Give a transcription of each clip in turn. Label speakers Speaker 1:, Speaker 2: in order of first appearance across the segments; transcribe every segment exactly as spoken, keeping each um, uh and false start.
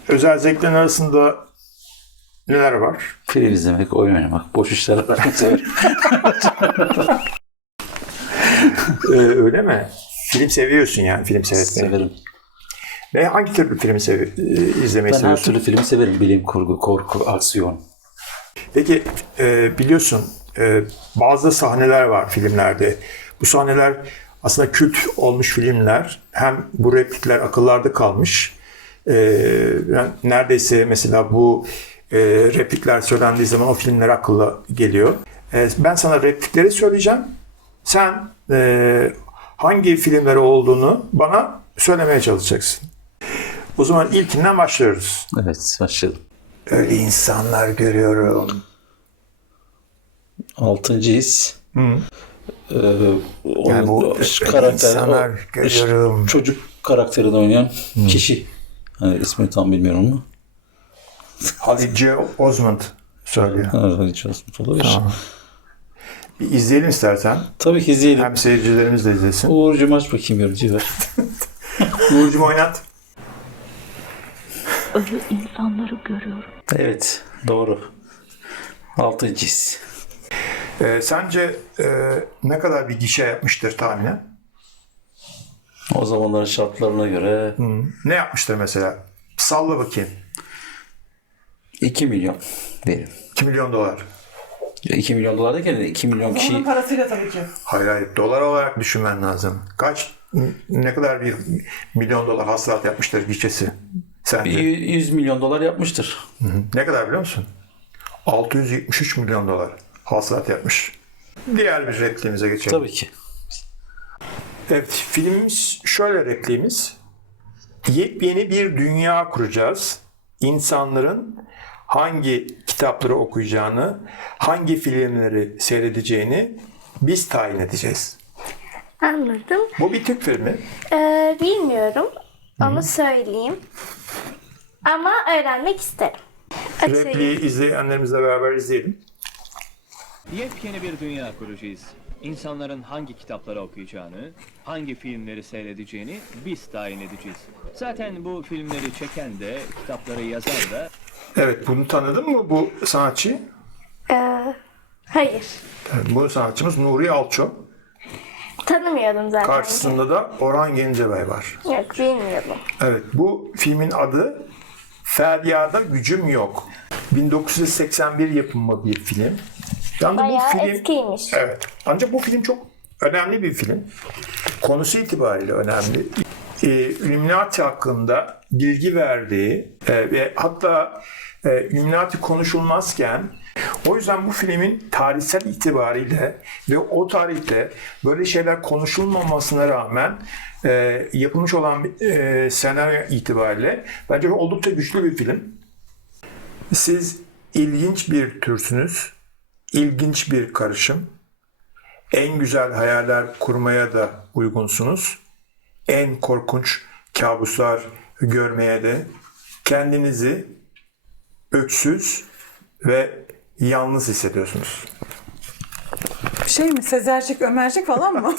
Speaker 1: özel zevklerin arasında neler var?
Speaker 2: Film izlemek, oyun oynamak, boş işler yapmak severim.
Speaker 1: Ee, öyle mi? Film seviyorsun yani, film seyretmeyi.
Speaker 2: Severim.
Speaker 1: Ve hangi tür bir film sev- e, izlemeyi
Speaker 2: Ben her
Speaker 1: seviyorsun?
Speaker 2: türlü film severim. Bilim kurgu, korku, aksiyon.
Speaker 1: Peki e, biliyorsun e, bazı sahneler var filmlerde. Bu sahneler aslında kült olmuş filmler. Hem bu replikler akıllarda kalmış. E, yani neredeyse mesela bu e, replikler söylendiği zaman o filmler akılla geliyor. E, ben sana replikleri söyleyeceğim. Sen e, hangi filmleri olduğunu bana söylemeye çalışacaksın. O zaman ilkinden başlıyoruz.
Speaker 2: Evet, başlayalım.
Speaker 1: Öyle insanlar görüyorum.
Speaker 2: Altıncı his.
Speaker 1: Hı.
Speaker 2: Ee, o,
Speaker 1: Yani bu
Speaker 2: o
Speaker 1: öyle
Speaker 2: karakter,
Speaker 1: insanlar
Speaker 2: o
Speaker 1: görüyorum.
Speaker 2: çocuk karakterini oynayan kişi. Hani ismini tam bilmiyorum ama.
Speaker 1: Halil G. Osment söylüyor.
Speaker 2: Ha, hiç asmış olabilir.
Speaker 1: Tamam. Bir izleyelim istersen.
Speaker 2: Tabii ki izleyelim.
Speaker 1: Hem seyircilerimiz de izlesin.
Speaker 2: Uğurcuğum aç bakayım yorumcuyu ver.
Speaker 1: Uğur'cum oynat.
Speaker 3: Öyle insanları görüyorum.
Speaker 2: Evet, doğru. Altıncı his.
Speaker 1: Ee, sence e, ne kadar bir gişe yapmıştır tahminen?
Speaker 2: O zamanların şartlarına göre
Speaker 1: Hı. Ne yapmıştır mesela? Salla bakayım.
Speaker 2: iki milyon diyelim.
Speaker 1: iki milyon dolar.
Speaker 2: iki milyon dolar derken de iki milyon
Speaker 4: Onun
Speaker 2: kişi
Speaker 4: parasıyla tabii ki.
Speaker 1: Hayır hayır. Dolar olarak düşünmen lazım. Kaç, ne kadar bir milyon dolar hasılat yapmıştır gişesi? Sence?
Speaker 2: yüz milyon dolar yapmıştır.
Speaker 1: Hı hı. Ne kadar biliyor musun? altı yüz yetmiş üç milyon dolar hasılat yapmış. Diğer bir repliğimize geçelim.
Speaker 2: Tabii ki.
Speaker 1: Evet, filmimiz şöyle repliğimiz. Yepyeni bir dünya kuracağız. İnsanların hangi kitapları okuyacağını, hangi filmleri seyredeceğini biz tayin edeceğiz.
Speaker 5: Anladım.
Speaker 1: Bu bir Türk filmi.
Speaker 5: Ee, bilmiyorum. Onu söyleyeyim. Ama öğrenmek isterim. Açayım.
Speaker 1: Repliği izleyenlerimizle beraber izleyelim.
Speaker 6: Yepyeni bir dünya kuracağız. İnsanların hangi kitapları okuyacağını, hangi filmleri seyredeceğini biz tayin edeceğiz. Zaten bu filmleri çeken de, kitapları yazan da
Speaker 1: Evet, bunu tanıdın mı bu sanatçıyı?
Speaker 5: Ee, hayır.
Speaker 1: Evet, bu sanatçımız Nuri Alço.
Speaker 5: Tanımıyordum zaten.
Speaker 1: Karşısında da Orhan Gencebay var.
Speaker 5: Yok, bilmiyordum.
Speaker 1: Evet, bu filmin adı Feryada Gücüm Yok. bin dokuz yüz seksen bir yapımı bir film. Yani
Speaker 5: Bayağı
Speaker 1: bu film,
Speaker 5: eskiymiş.
Speaker 1: evet. Ancak bu film çok önemli bir film. Konusu itibariyle önemli. Ee, Illuminati hakkında bilgi verdiği e, ve hatta e, Illuminati konuşulmazken, o yüzden bu filmin tarihsel itibariyle ve o tarihte böyle şeyler konuşulmamasına rağmen e, yapılmış olan e, senaryo itibariyle bence oldukça güçlü bir film. Siz ilginç bir türsünüz, ilginç bir karışım. En güzel hayaller kurmaya da uygunsunuz. En korkunç kabuslar görmeye de kendinizi öksüz ve yalnız hissediyorsunuz.
Speaker 4: Şey mi? Sezercik, Ömercik falan mı?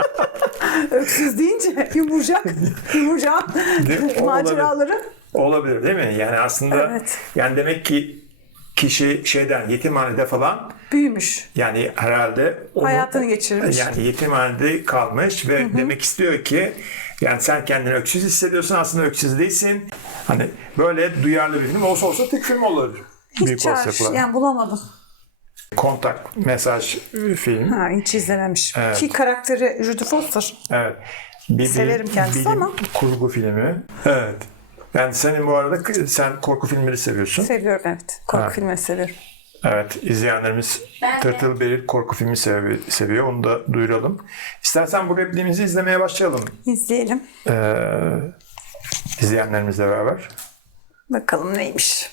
Speaker 4: Öksüz deyince yumurcak, yumurcak
Speaker 1: Değil mi? O
Speaker 4: maceraları.
Speaker 1: Olabilir değil mi? Yani aslında
Speaker 4: Evet.
Speaker 1: yani demek ki kişi şeyden yetimhanede falan
Speaker 4: Büyümüş.
Speaker 1: yani herhalde onu-
Speaker 4: Hayatını geçirmiş.
Speaker 1: Yani yetimhanede kalmış ve demek istiyor ki yani sen kendini öksüz hissediyorsun, aslında öksüz değilsin. Hani böyle duyarlı bir film olsa olsa tek film olur.
Speaker 4: Hiç
Speaker 1: Büyük
Speaker 4: çağrış,
Speaker 1: olasılıkla.
Speaker 4: yani bulamadım.
Speaker 1: Kontak, mesaj film.
Speaker 4: Ha, hiç izlememiş.
Speaker 1: Evet.
Speaker 4: Ki karakteri Judy Foster.
Speaker 1: Evet. Bir,
Speaker 4: Severim kendisi
Speaker 1: bilim
Speaker 4: ama.
Speaker 1: kurgu filmi. Evet. Yani senin bu arada sen korku filmleri seviyorsun.
Speaker 4: Seviyorum, evet. Korku
Speaker 1: Ha.
Speaker 4: filmleri seviyorum.
Speaker 1: Evet, izleyenlerimiz
Speaker 5: Ben de.
Speaker 1: Tırtıl Beril korku filmi sevi- seviyor. Onu da duyuralım. İstersen bu repliğimizi izlemeye başlayalım.
Speaker 4: İzleyelim.
Speaker 1: Ee, izleyenlerimizle beraber.
Speaker 4: Bakalım neymiş.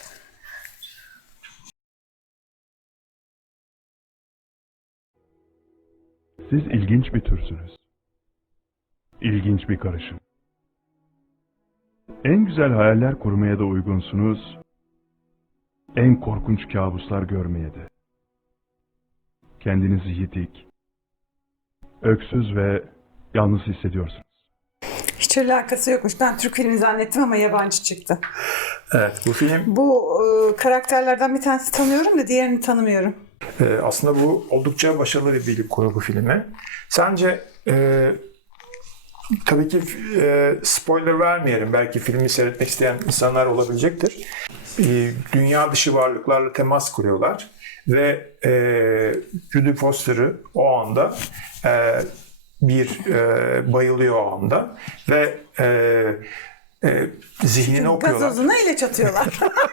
Speaker 7: Siz ilginç bir türsünüz. İlginç bir karışım. En güzel hayaller kurmaya da uygunsunuz. En korkunç kabuslar görmeye de. Kendinizi yitik, öksüz ve yalnız hissediyorsunuz.
Speaker 4: Hiç Hiç alakası yokmuş. Ben Türk filmi zannettim ama yabancı çıktı.
Speaker 1: Evet, bu film
Speaker 4: Bu e, karakterlerden bir tanesi tanıyorum da diğerini tanımıyorum.
Speaker 1: e, aslında bu oldukça başarılı bir bilim kurgu filmi. Sence e, tabii ki e, spoiler vermeyelim. Belki filmi seyretmek isteyen insanlar olabilecektir. E, dünya dışı varlıklarla temas kuruyorlar ve e, Judy Foster'ı o anda e, bir e, bayılıyor o anda ve e, e, zihnini okuyorlar.
Speaker 4: Gazozuna ilaç atıyorlar.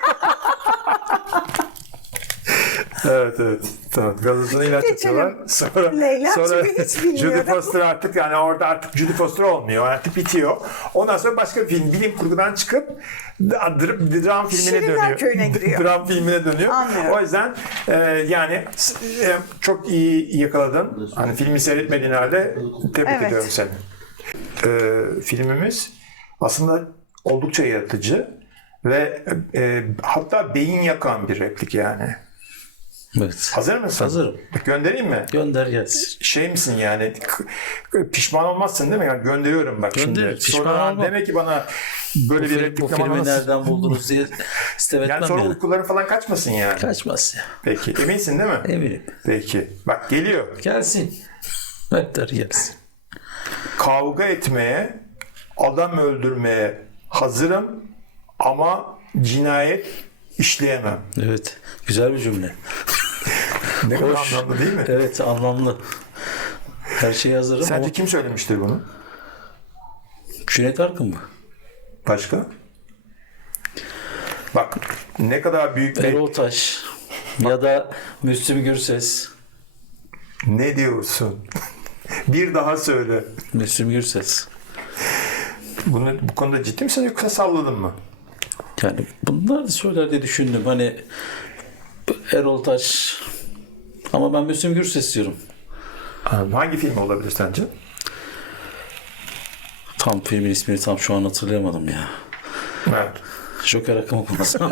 Speaker 1: Evet evet. Tamam. Gazozuna ilaç atıyorlar. Sonra,
Speaker 4: Leyla
Speaker 1: sonra
Speaker 4: çünkü hiç bilmiyorum.
Speaker 1: Judy Foster artık yani orada artık Judy Foster olmuyor. Artık bitiyor. Ondan sonra başka bir film bilim kurgudan çıkıp dr- dram filmine
Speaker 4: Şirinler
Speaker 1: dönüyor.
Speaker 4: Köyü'ne giriyor.
Speaker 1: Dram filmine dönüyor.
Speaker 4: Anlıyorum.
Speaker 1: O yüzden e, yani e, çok iyi yakaladın. Hani filmi seyretmediğin halde tebrik
Speaker 4: Evet.
Speaker 1: ediyorum seni. E, filmimiz aslında oldukça yaratıcı ve e, hatta beyin yakan bir replik yani.
Speaker 2: Evet.
Speaker 1: Hazır mısın?
Speaker 2: Hazırım.
Speaker 1: Göndereyim mi?
Speaker 2: Gönder gelsin.
Speaker 1: Şey misin yani k- pişman olmazsın değil mi? Yani gönderiyorum bak
Speaker 2: Gönder,
Speaker 1: şimdi.
Speaker 2: pişman
Speaker 1: Sonra
Speaker 2: olmam.
Speaker 1: demek ki bana
Speaker 2: Bu,
Speaker 1: böyle bir
Speaker 2: film, bu
Speaker 1: replikleme
Speaker 2: filmi
Speaker 1: nasıl-
Speaker 2: nereden buldunuz diye istem etmem
Speaker 1: Yani
Speaker 2: yani.
Speaker 1: sonra uykuların falan kaçmasın yani.
Speaker 2: Kaçmaz ya.
Speaker 1: Peki eminsin değil mi?
Speaker 2: Eminim.
Speaker 1: Peki. Bak geliyor.
Speaker 2: Gelsin. Gönder gelsin.
Speaker 1: Kavga etmeye, adam öldürmeye hazırım ama cinayet işleyemem.
Speaker 2: Evet. Güzel bir cümle.
Speaker 1: Ne kadar
Speaker 2: Hoş.
Speaker 1: anlamlı değil mi?
Speaker 2: Evet, anlamlı. Her şey hazırım
Speaker 1: Sence
Speaker 2: ama
Speaker 1: kim söylemiştir bunu?
Speaker 2: Cüneyt Arkın mı?
Speaker 1: Başka? Bak ne kadar büyük bir...
Speaker 2: Erol Taş ya da Müslüm Gürses.
Speaker 1: Ne diyorsun? Bir daha söyle.
Speaker 2: Müslüm Gürses.
Speaker 1: Bunu bu konuda ciddi misin yoksa salladın mı?
Speaker 2: Yani bunlar da söyler diye düşündüm. Hani Erol Taş ama ben Müslüm Gürses diyorum.
Speaker 1: Hangi film olabilir sence?
Speaker 2: Tam filmin ismini tam şu an hatırlayamadım ya.
Speaker 1: Evet.
Speaker 2: Joker akımı kullansam.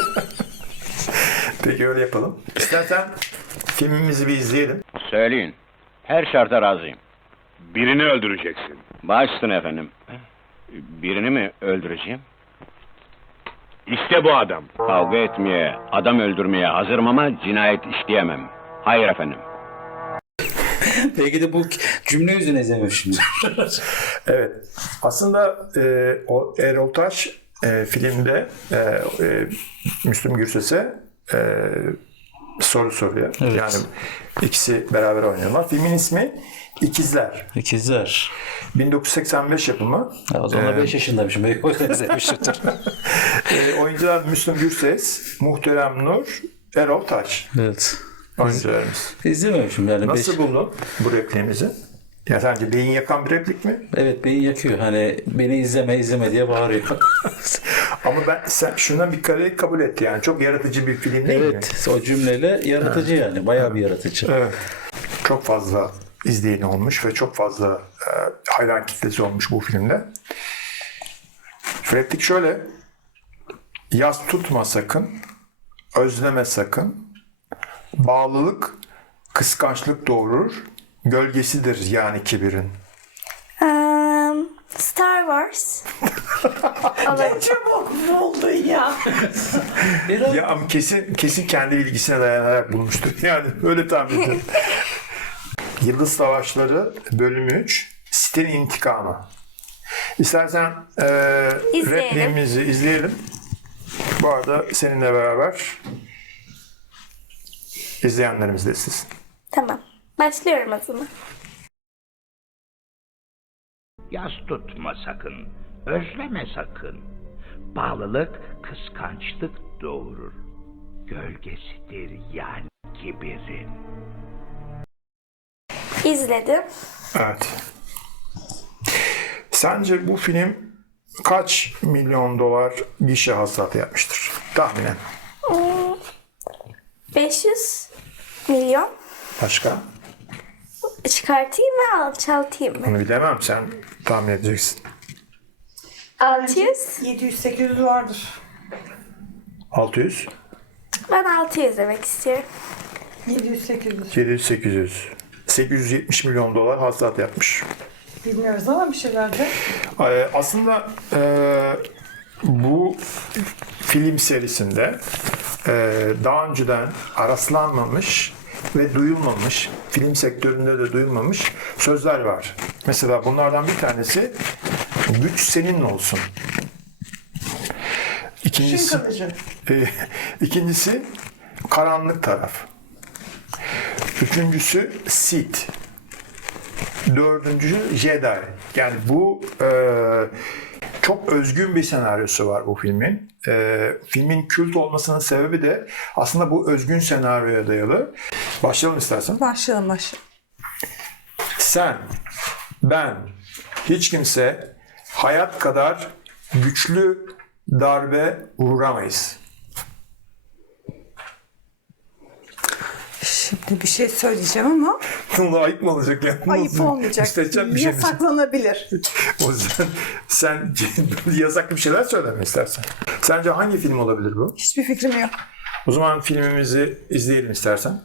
Speaker 1: Peki öyle yapalım. İstersen filmimizi bir izleyelim.
Speaker 8: Söyleyin. Her şarta razıyım.
Speaker 7: Birini öldüreceksin.
Speaker 8: Baş üstüne efendim. Birini mi öldüreceğim?
Speaker 7: İşte bu adam.
Speaker 8: Kavga etmeye, adam öldürmeye hazırım ama cinayet işleyemem. Hayır efendim.
Speaker 2: Belki de bu cümle yüzüne izlememişim.
Speaker 1: Evet. Aslında e, o Erol Taş e, filmde e, e, Müslüm Gürses'e e, soru soruyor.
Speaker 2: Evet.
Speaker 1: Yani ikisi beraber oynuyorlar. Filmin ismi İkizler.
Speaker 2: İkizler.
Speaker 1: bin dokuz yüz seksen beş yapımı.
Speaker 2: Ha, o zaman
Speaker 1: Ee,
Speaker 2: beş yaşındaymışım. Belki o yüzden izlemişimdir.
Speaker 1: E, oyuncular Müslüm Gürses, Muhterem Nur, Erol Taş.
Speaker 2: Evet.
Speaker 1: Oyuncularımız.
Speaker 2: İzlememişim yani.
Speaker 1: Nasıl
Speaker 2: Beş...
Speaker 1: buldun bu repliğimizi? Ya sence beyin yakan bir replik mi?
Speaker 2: Evet, beni yakıyor. Hani beni izleme izleme diye bağırıyor.
Speaker 1: Ama ben sen şundan bir kareyi kabul et yani. Çok yaratıcı bir film değil mi?
Speaker 2: Evet, o cümleyle yaratıcı yani. Bayağı bir yaratıcı.
Speaker 1: Evet. Çok fazla izleyeni olmuş ve çok fazla e, hayran kitlesi olmuş bu filmde. Replik şöyle. Yas tutma sakın. Özleme sakın. Bağlılık kıskançlık doğurur. Gölgesidir yani kibirin.
Speaker 5: Um, Star Wars.
Speaker 4: Çabuk buldun ya.
Speaker 1: Ya ama kesin kesin kendi bilgisine dayanarak bulmuştur. Yani öyle tahmin ediyorum. Yıldız Savaşları bölüm üç. Sitenin intikamı. İstersen e,
Speaker 5: İzleyelim.
Speaker 1: repliğimizi izleyelim. Bu arada seninle beraber izleyenlerimiz de siz.
Speaker 5: Tamam. Başlıyorum o zaman.
Speaker 9: Yas tutma sakın, özleme sakın. Bağlılık kıskançlık doğurur. Gölgesidir yani kibirin.
Speaker 5: İzledim.
Speaker 1: Evet. Sence bu film kaç milyon dolar gişe hasılatı yapmıştır? Tahminen.
Speaker 5: Hmm, beş yüz milyon.
Speaker 1: Başka?
Speaker 5: Çıkartayım mı alçaltayım mı?
Speaker 1: Bunu bilemem. Sen tahmin edeceksin.
Speaker 5: altı yüz.
Speaker 4: yedi yüz sekiz yüz vardır.
Speaker 1: altı yüz.
Speaker 5: Ben altı yüz demek istiyorum.
Speaker 4: yedi yüz sekiz yüz.
Speaker 1: yedi yüz sekiz yüz. sekiz yüz yetmiş milyon dolar hasılat yapmış.
Speaker 4: Bilmiyoruz ama bir şeyler de.
Speaker 1: Ee, aslında e, bu film serisinde e, daha önceden rastlanmamış ve duyulmamış, film sektöründe de duyulmamış sözler var. Mesela bunlardan bir tanesi güç senin olsun. İkincisi,
Speaker 4: Şınkılıcı.
Speaker 1: e, ikincisi karanlık taraf. Üçüncüsü Sith. Dördüncü Jedi. Yani bu e, çok özgün bir senaryosu var bu filmin. E, filmin kült olmasının sebebi de aslında bu özgün senaryoya dayalı. Başlayalım istersen.
Speaker 4: Başlayalım başlayalım.
Speaker 1: Sen, ben, hiç kimse hayat kadar güçlü darbe uğramayız.
Speaker 4: Şimdi bir şey söyleyeceğim ama
Speaker 1: Bununla ayıp mı olacak yani?
Speaker 4: ayıp olmayacak.
Speaker 1: İsteyeceğim bir şey mi?
Speaker 4: Yasaklanabilir.
Speaker 1: O yüzden sen yasaklı bir şeyler söyleme istersen. Sence hangi film olabilir bu?
Speaker 4: Hiçbir fikrim yok.
Speaker 1: O zaman filmimizi izleyelim istersen.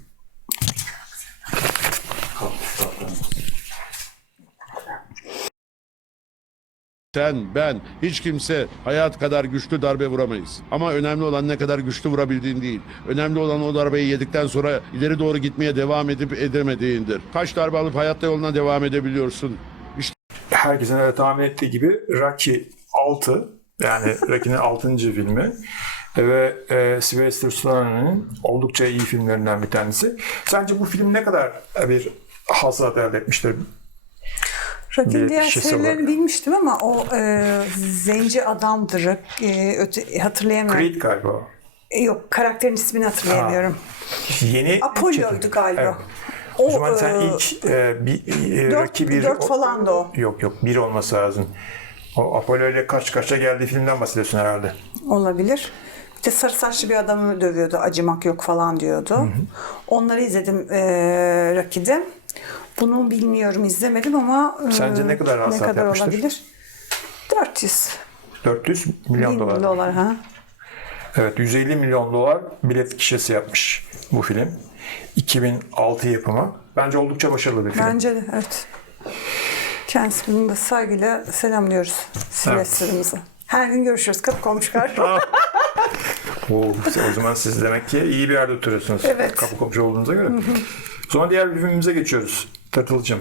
Speaker 10: Sen, ben, hiç kimse hayat kadar güçlü darbe vuramayız. Ama önemli olan ne kadar güçlü vurabildiğin değil. Önemli olan o darbeyi yedikten sonra ileri doğru gitmeye devam edip edemediğindir. Kaç darbe alıp hayatta yoluna devam edebiliyorsun? İşte
Speaker 1: Herkesin öyle tahmin ettiği gibi Rocky altı, yani Rocky'nin altıncı filmi ve e, Sylvester Stallone'nin oldukça iyi filmlerinden bir tanesi. Sence bu film ne kadar bir hasılat elde etmiştir?
Speaker 4: Rocky'nin
Speaker 1: Bir
Speaker 4: diğer
Speaker 1: kişisi
Speaker 4: serilerini
Speaker 1: olarak.
Speaker 4: bilmiştim ama o e, zenci adamdır. E, öte, hatırlayamıyorum.
Speaker 1: Creed galiba o.
Speaker 4: E, Yok, karakterin ismini hatırlayamıyorum.
Speaker 1: Yeni
Speaker 4: Apollo'ydu galiba.
Speaker 1: Evet.
Speaker 4: O,
Speaker 1: O zaman sen
Speaker 4: e,
Speaker 1: ilk e, bir e,
Speaker 4: dört,
Speaker 1: Rocky bir
Speaker 4: dört falan da o.
Speaker 1: Yok yok bir olması lazım. O Apollo ile kaç kaça geldiği filmden bahsediyorsun herhalde.
Speaker 4: Olabilir. Bir de sarı saçlı bir adamı dövüyordu. Acımak yok falan diyordu. Hı hı. Onları izledim e, Rocky'de. Bunu bilmiyorum, izlemedim ama e,
Speaker 1: Sence ne kadar
Speaker 4: ne
Speaker 1: hasılat
Speaker 4: kadar
Speaker 1: yapmıştır?
Speaker 4: olabilir? dört yüz
Speaker 1: dört yüz milyon dolar.
Speaker 4: dolar ha.
Speaker 1: Evet, yüz elli milyon dolar bilet gişesi yapmış bu film. iki bin altı yapımı. Bence oldukça başarılı bir film.
Speaker 4: Bence de evet. Kendisini de saygıyla selamlıyoruz Sylvester'ımızı. Her gün görüşürüz kapı komşular.
Speaker 1: Oo, o zaman siz demek ki iyi bir yerde oturuyorsunuz.
Speaker 4: Evet.
Speaker 1: Kapı komşu olduğunuza göre. O zaman diğer bir filmimize geçiyoruz. Tırtılcım.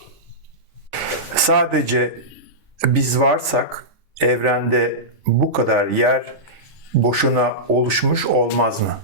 Speaker 1: Sadece biz varsak evrende bu kadar yer boşuna oluşmuş olmaz mı?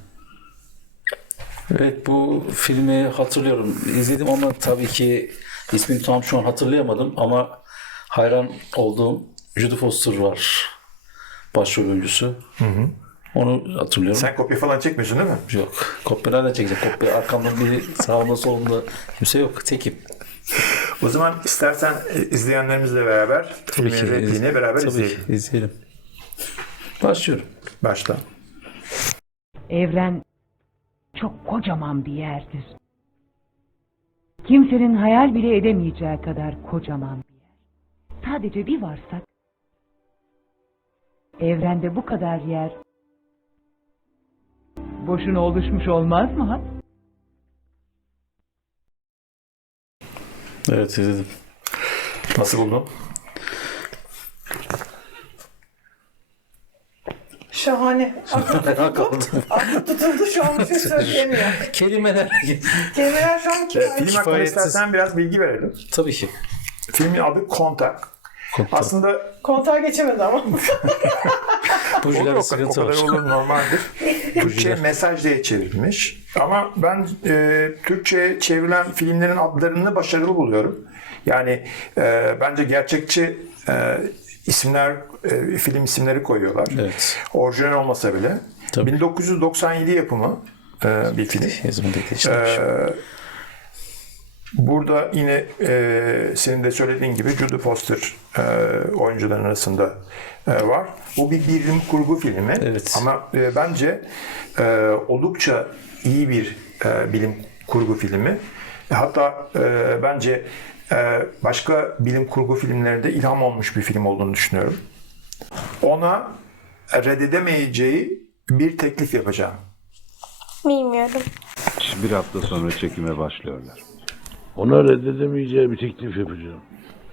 Speaker 2: Evet, bu filmi hatırlıyorum. İzledim ama tabii ki ismini tam şu an hatırlayamadım ama hayran olduğum Jodie Foster var. Başrol oyuncusu. Hı hı. Onu hatırlıyorum.
Speaker 1: Sen kopya falan çekmiyorsun değil mi?
Speaker 2: Yok. Kopya nereden çekeceğim? Kopya arkamda biri sağımda solumda kimse yok. Tekim.
Speaker 1: O zaman istersen izleyenlerimizle beraber filmin repliğini beraber
Speaker 2: tabii
Speaker 1: izleyelim.
Speaker 2: Ki, izleyelim. Başlıyorum.
Speaker 1: Başla.
Speaker 11: Evren çok kocaman bir yerdir. Kimsenin hayal bile edemeyeceği kadar kocaman bir yer. Sadece bir varsak, evrende bu kadar yer boşuna oluşmuş olmaz mı ha?
Speaker 2: Evet, izledim.
Speaker 1: Nasıl buldun?
Speaker 4: Şahane. Aklı tutuldu şu an bir şey söyleyemiyor.
Speaker 2: Kelimeler.
Speaker 4: Kelimeler şu an
Speaker 1: Evet, film hakkında
Speaker 2: Kifayetsiz.
Speaker 1: istersen biraz bilgi verelim.
Speaker 2: Tabii ki.
Speaker 1: Filmin adı Kontak.
Speaker 2: Kontak.
Speaker 1: Aslında
Speaker 4: kontağa geçemedi ama.
Speaker 1: olur,
Speaker 2: Bujilerde
Speaker 1: o, kadar, o
Speaker 2: sıkıntı
Speaker 1: kadar
Speaker 2: var.
Speaker 1: olur, normaldir. Türkçe mesaj diye çevrilmiş. Ama ben e, Türkçe'ye çevrilen filmlerin adlarını başarılı buluyorum. Yani e, bence gerçekçi e, isimler, e, film isimleri koyuyorlar.
Speaker 2: Evet.
Speaker 1: Orijinal olmasa bile.
Speaker 2: Tabii.
Speaker 1: bin dokuz yüz doksan yedi yapımı e, bir film.
Speaker 2: Yazımda
Speaker 1: Ee,
Speaker 2: geçmiş.
Speaker 1: burada yine e, senin de söylediğin gibi Jodie Foster e, oyuncuların arasında e, var. Bu bir bilim kurgu filmi.
Speaker 2: Evet.
Speaker 1: Ama e, bence e, oldukça iyi bir e, bilim kurgu filmi. Hatta e, bence e, başka bilim kurgu filmlerinde ilham olmuş bir film olduğunu düşünüyorum. Ona reddedemeyeceği bir teklif yapacağım.
Speaker 5: Bilmiyorum.
Speaker 10: bir hafta sonra çekime başlıyorlar.
Speaker 12: Ona reddedemeyeceği bir teklif yapacağım.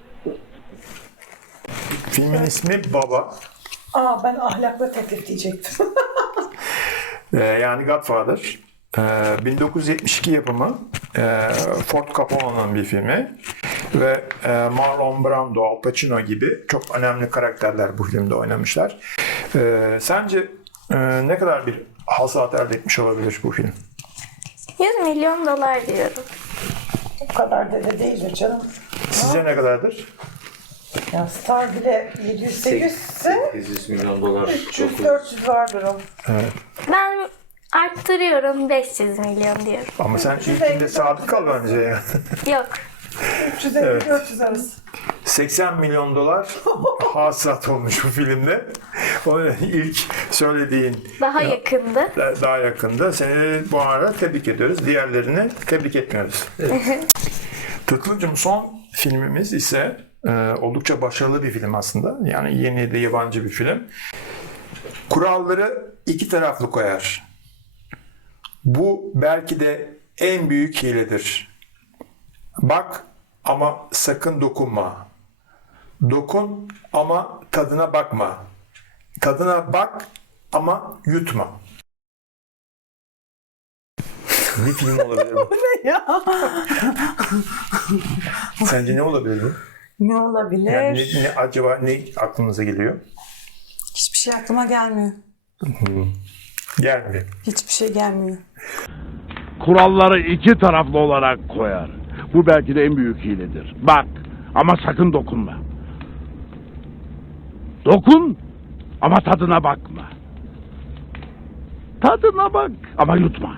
Speaker 1: Filmin ismi Baba.
Speaker 4: Aa, ben ahlakla teklif diyecektim.
Speaker 1: Ee, yani Godfather. Ee, bin dokuz yüz yetmiş iki yapımı e, Ford Capone'nin bir filmi ve e, Marlon Brando, Al Pacino gibi çok önemli karakterler bu filmde oynamışlar. Ee, sence e, ne kadar bir hasılat elde etmiş olabilir bu film?
Speaker 5: yüz milyon dolar diyorum.
Speaker 4: O kadar da değildir canım.
Speaker 1: Sizce ne kadardır?
Speaker 4: Ya Star bile yedi yüz sekiz yüz ise
Speaker 2: sekiz yüz milyon dolar.
Speaker 4: üç yüz dört yüz vardır o.
Speaker 1: Evet.
Speaker 5: Ben arttırıyorum, beş yüz milyon diyorum.
Speaker 1: Ama sen ilkinde sadık kal bence ya.
Speaker 5: Yok.
Speaker 4: üç yüz elli dört yüz arası.
Speaker 1: seksen milyon dolar hasılat olmuş bu filmde. O ilk söylediğin
Speaker 5: Daha yakındı.
Speaker 1: daha yakında. Seni bu arada tebrik ediyoruz. Diğerlerini tebrik etmiyoruz. Tırtılcım, son filmimiz ise e, oldukça başarılı bir film aslında. Yani yeni de yabancı bir film. Kuralları iki taraflı koyar. Bu belki de en büyük hiledir. Bak ama sakın dokunma. Dokun ama tadına bakma. Tadına bak ama yutma. Ne film olabilir bu?
Speaker 4: Ya.
Speaker 1: Sence ne olabilir bu?
Speaker 4: Ne olabilir?
Speaker 1: Yani ne, ne acaba ne aklınıza geliyor?
Speaker 4: Hiçbir şey aklıma gelmiyor.
Speaker 1: Gelmiyor.
Speaker 4: Hiçbir şey gelmiyor.
Speaker 7: Kuralları iki taraflı olarak koyar. Bu belki de en büyük hiledir. Bak ama sakın dokunma. Dokun ama tadına bakma. Tadına bak ama yutma.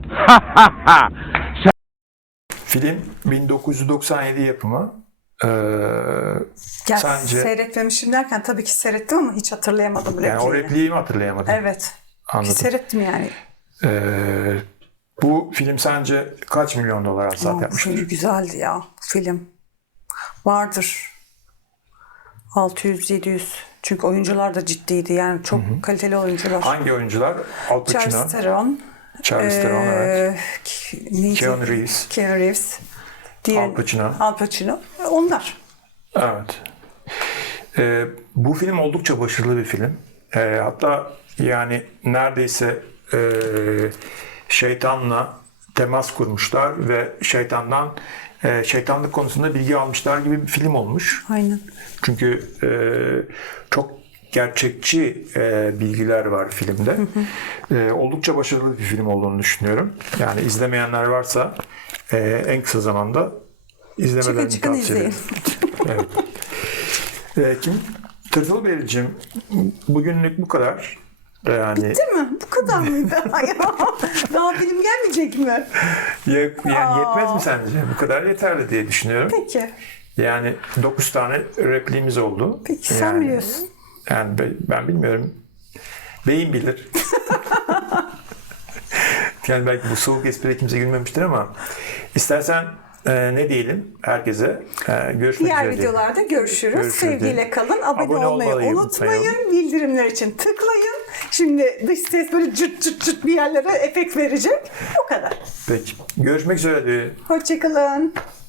Speaker 1: Film bin dokuz yüz doksan yedi yapımı. Ee,
Speaker 4: Ya
Speaker 1: sence
Speaker 4: seyretmemişim derken tabii ki seyrettim ama hiç hatırlayamadım repliğini.
Speaker 1: yani o repliği mi hatırlayamadın?
Speaker 4: Evet.
Speaker 1: Anladım.
Speaker 4: Seyrettim yani.
Speaker 1: Ee, bu film sence kaç milyon dolar hasılat
Speaker 4: Aa, bu
Speaker 1: yapmıştır?
Speaker 4: film güzeldi ya. Bu film. Vardır. altı yüz yedi yüz. Çünkü oyuncular da ciddiydi. Yani çok kaliteli oyuncular.
Speaker 1: Hangi oyuncular? Al Pacino,
Speaker 4: Charles Theron.
Speaker 1: Charles Theron, evet.
Speaker 4: Ee, ki- neydi?
Speaker 1: Keanu Reeves,
Speaker 4: Keanu Reeves. Diğer,
Speaker 1: Al Pacino.
Speaker 4: Al Pacino. Onlar.
Speaker 1: Evet. Ee, bu film oldukça başarılı bir film. Ee, hatta yani neredeyse e, şeytanla temas kurmuşlar ve şeytandan e, şeytanlık konusunda bilgi almışlar gibi bir film olmuş.
Speaker 4: Aynen.
Speaker 1: Çünkü e, çok gerçekçi e, bilgiler var filmde. E, oldukça başarılı bir film olduğunu düşünüyorum. Yani izlemeyenler varsa e, en kısa zamanda izlemelerini
Speaker 4: Çıkın çıkın
Speaker 1: tavsiye ederim. Evet. E, kim? Tırtılbeyli'cim, bugünlük bu kadar. Yani
Speaker 4: Değil mi? Bu kadar mıydı? Ya, daha film gelmeyecek mi?
Speaker 1: ya- yani yetmez
Speaker 4: Aa.
Speaker 1: mi sence? Bu kadar yeterli diye düşünüyorum.
Speaker 4: Peki.
Speaker 1: Yani dokuz tane repliğimiz oldu.
Speaker 4: Peki sen
Speaker 1: Yani-
Speaker 4: biliyorsun.
Speaker 1: Yani be- ben bilmiyorum. Beyin bilir. Yani belki bu soğuk espri kimse gülmemiştir ama istersen e, ne diyelim herkese e, görüşmek
Speaker 4: Diğer
Speaker 1: üzere.
Speaker 4: videolarda görüşürüz.
Speaker 1: Görüşürüz.
Speaker 4: Sevgiyle kalın. Abone,
Speaker 1: Abone
Speaker 4: olmayı
Speaker 1: olmayı
Speaker 4: unutmayın.
Speaker 1: unutmayın.
Speaker 4: Bildirimler için tıklayın. Şimdi dış ses böyle cırt cırt cırt bir yerlere efekt verecek. O kadar.
Speaker 1: Peki. Görüşmek üzere.
Speaker 4: Hoşçakalın.